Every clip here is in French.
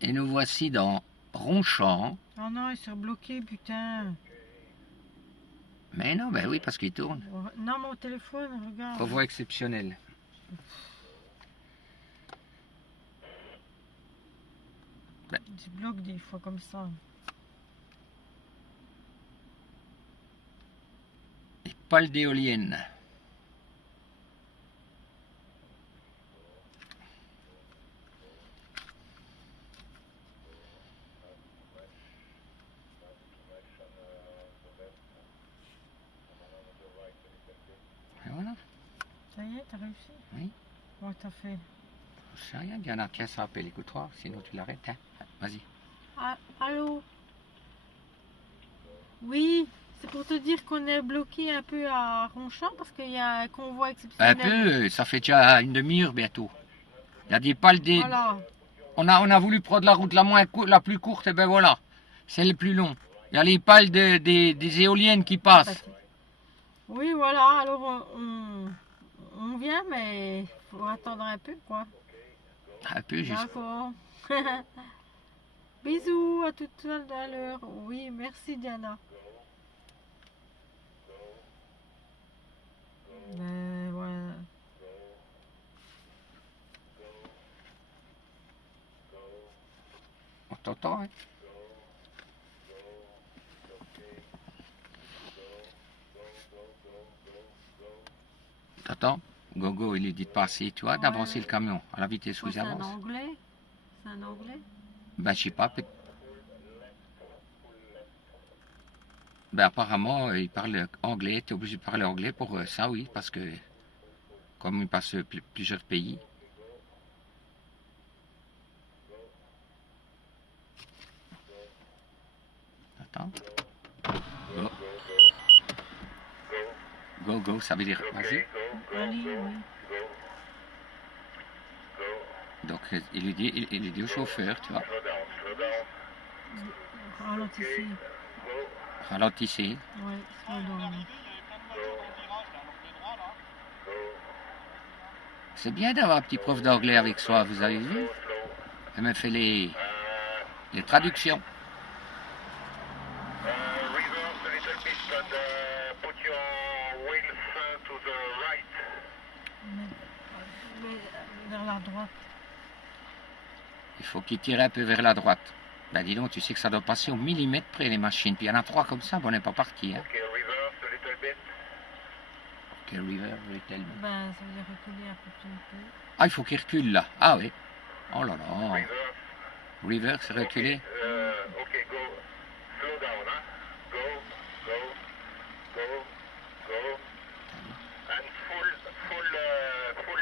Et nous voici dans Ronchamp. Oh non, ils sont bloqués, putain. Mais non, ben oui, parce qu'il tourne. Non, mon téléphone, regarde. Convoi exceptionnel. Ils se bloquent des fois comme ça. Et pales d'éoliennes. Et voilà. Ça y est, t'as réussi? Oui. Comment t'as fait? Je sais rien, il y en a qu'un ça appelle écoutoir, sinon tu l'arrêtes. Hein. Vas-y. Ah, allô? Oui, c'est pour te dire qu'on est bloqué un peu à Ronchamp parce qu'il y a un convoi Un exceptionnel. peu, ça fait déjà une demi-heure bientôt. Il y a des pales des... Voilà. On a voulu prendre la route la plus courte, et ben voilà. C'est le plus long. Il y a les pales des éoliennes qui passent. Oui, voilà, alors on vient, mais il faut attendre un peu, quoi. Un peu juste. D'accord. Bisous, à tout à l'heure. Oui, merci Diana. Voilà. On t'entend, hein? T'entends? Gogo, il est dit de passer, tu vois, Ouais. d'avancer le camion à la vitesse où il C'est un avance. anglais? C'est un anglais? Ben, je sais pas. Ben, apparemment, il parle anglais. Tu es obligé de parler anglais pour ça, oui, parce que comme il passe plusieurs pays. Attends. Go. Go, go, ça veut dire vas-y. Ali, oui. Donc, il lui dit au chauffeur, tu vois, Ralentissez. ralentissez. Ouais, slow down. C'est bien d'avoir un petit prof d'anglais avec soi, vous avez vu? Elle m'a fait les traductions. Vers la droite. Il faut qu'il tire un peu vers la droite. Ben dis donc, tu sais que ça doit passer au millimètre près les machines. Puis il y en a 3 comme ça, ben on n'est pas parti. Hein. Ok, reverse a little bit. Ben, ça veut dire reculer un peu. Ah, il faut qu'il recule là. Ah oui. Oh là là. Reverse, c'est reculer. Ok, go. Slow down, hein. Go, go, go, go. And full left. Full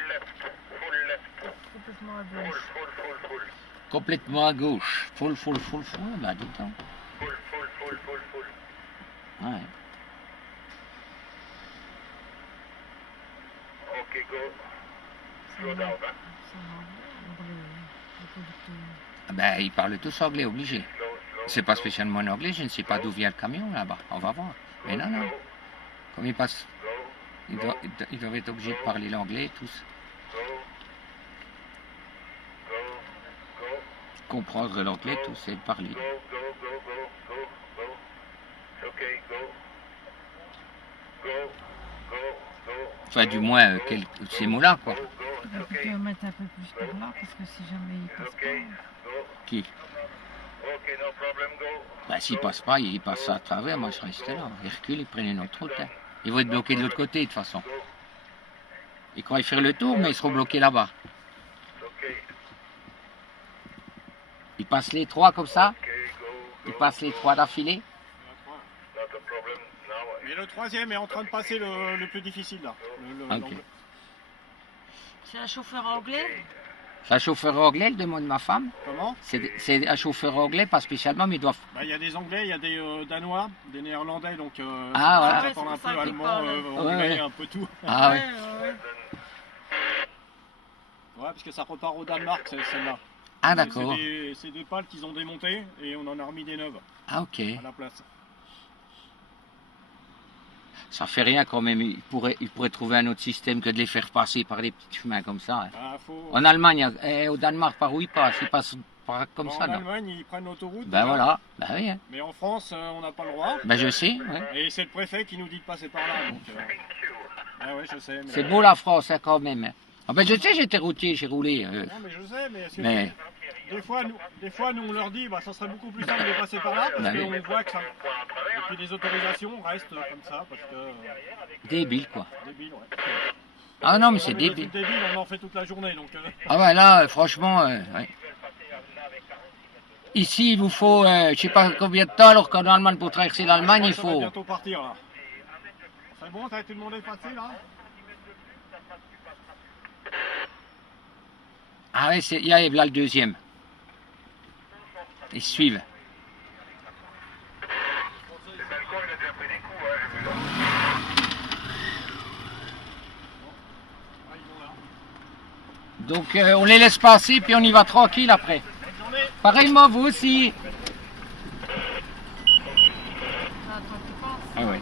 left. Complètement à gauche. Full. Complètement à gauche. Full. Ben dis donc. Full. Ouais. Ok, go. Slow down, hein. Ben, ils parlent tous anglais, obligé. Slow. C'est pas spécialement en anglais, je ne sais pas d'où vient le camion là-bas. On va voir. Mais non. Comme ils passent, ils doivent être obligés de parler l'anglais tous. Comprendre l'anglais tous et parler. Go. Ok, go. Enfin, du moins, ces mots-là, quoi. Tu peux mettre un peu plus par là parce que si jamais il passe pas. Qui? Ok, no problem, go. Ben, s'ils passent pas, ils passent à travers, moi je reste là. Ils reculent, ils prennent une autre route. Hein. Ils vont être bloqués de l'autre côté, de toute façon. Ils croient faire le tour, mais ils seront bloqués là-bas. Ils passent les 3 comme ça. Ils passent les 3 d'affilée. Mais le troisième est en train de passer le plus difficile là. Ok. C'est un chauffeur anglais? C'est un chauffeur anglais, le demande ma femme. Comment? C'est un chauffeur anglais, pas spécialement, mais ils doivent. Il y a des Anglais, il y a des Danois, des Néerlandais, donc Ah, ça parle un peu allemand, anglais, Ouais. un peu tout. Ah ouais. Ouais, parce que ça repart au Danemark, celle-là. Ah d'accord. C'est des pales qu'ils ont démontées et on en a remis des neuves Ah ok. à la place. Ça fait rien quand même. Ils pourraient trouver un autre système que de les faire passer par des petits chemins comme ça. Hein. Ah, faut... En Allemagne, au Danemark, par où ils passent pas comme Bon, ça, en non. Allemagne, ils prennent l'autoroute. Ben voilà, ben oui. Hein. Mais en France, on n'a pas le droit. Ben je sais, ouais. Et c'est le préfet qui nous dit de passer par là. Donc, ah ouais, je sais. Mais... C'est beau la France, hein, quand même. Ah ben je sais, j'étais routier, j'ai roulé. Non, mais je sais, mais, Mais des fois, nous, on leur dit, bah, ça serait beaucoup plus simple de passer par là, parce Bah oui. qu'on voit que ça... Et puis les autorisations restent comme ça, parce que... débile, quoi. débile, ouais. Ah non, mais c'est Non, mais le débile. truc débile, on en fait toute la journée, donc... Ah ouais, là, franchement, ouais. Ici, il vous faut, je sais pas combien de temps, alors qu'en Allemagne, pour traverser l'Allemagne, il ça va faut... bientôt partir, là. C'est bon, t'as été demandé de passer, là? Ah ouais, il y a là le deuxième. Ils suivent. Le balcon, il a déjà pris des coups, hein, j'ai vu là. Ah, ils vont là. Donc, on les laisse passer, puis on y va tranquille après. Bonne journée. Pareillement, vous aussi. Attends, tu passes. Ah ouais.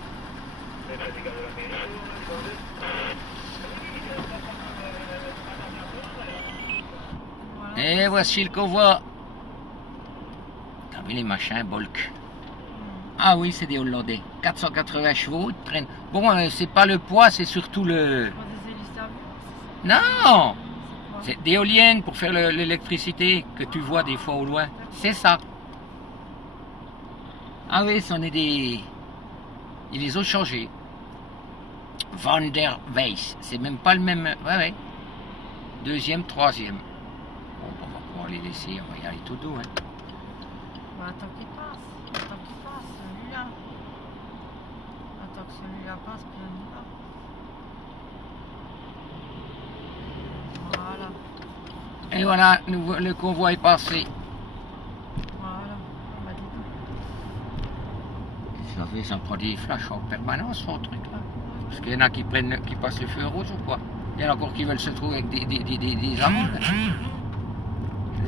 Voilà. Et voici le convoi. T'as vu les machins, Bolk? Ah oui, c'est des Hollandais. 480 chevaux, ils traînent. Bon, c'est pas le poids, c'est surtout le... Pas des hélices d'avion, Non! c'est C'est des éoliennes pour faire l'électricité que tu vois des fois au loin. C'est ça. Ah oui, c'en est des... Ils les ont changés. Van der Weiss. C'est même pas le même... Ouais, ouais. Deuxième, troisième. Bon, on va pouvoir les laisser, on va y aller tout doux. Hein. Bah, attends qu'il passe. Attends qu'il passe, celui-là. Attends que celui-là passe, puis on y va. Voilà. Et voilà, le convoi est passé. Voilà. On va dire. Ça fait, ça prend des flashs en permanence, son truc là. Parce qu'il y en a qui passent le feu rouge ou quoi. Il y en a encore qui veulent se trouver avec des amendes. Je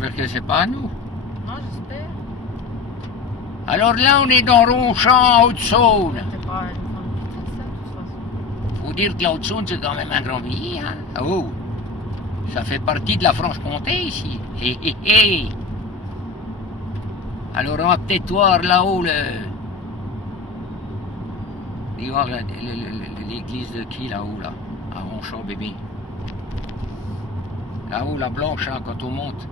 veux dire que c'est pas à nous. Non, j'espère. Alors là, on est dans Ronchamp, Haute-Saône. C'est pas une grande vitesse, ça, de toute façon. Faut dire que la Haute-Saône, c'est quand même un grand pays. Hein. Oh, ça fait partie de la Franche-Comté ici. Hé, hé, hé. Alors on va peut-être voir là-haut l'église de qui là-haut, là, à Ronchamp, bébé. Là-haut, la blanche, là, quand on monte.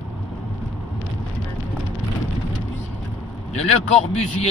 De Le Corbusier.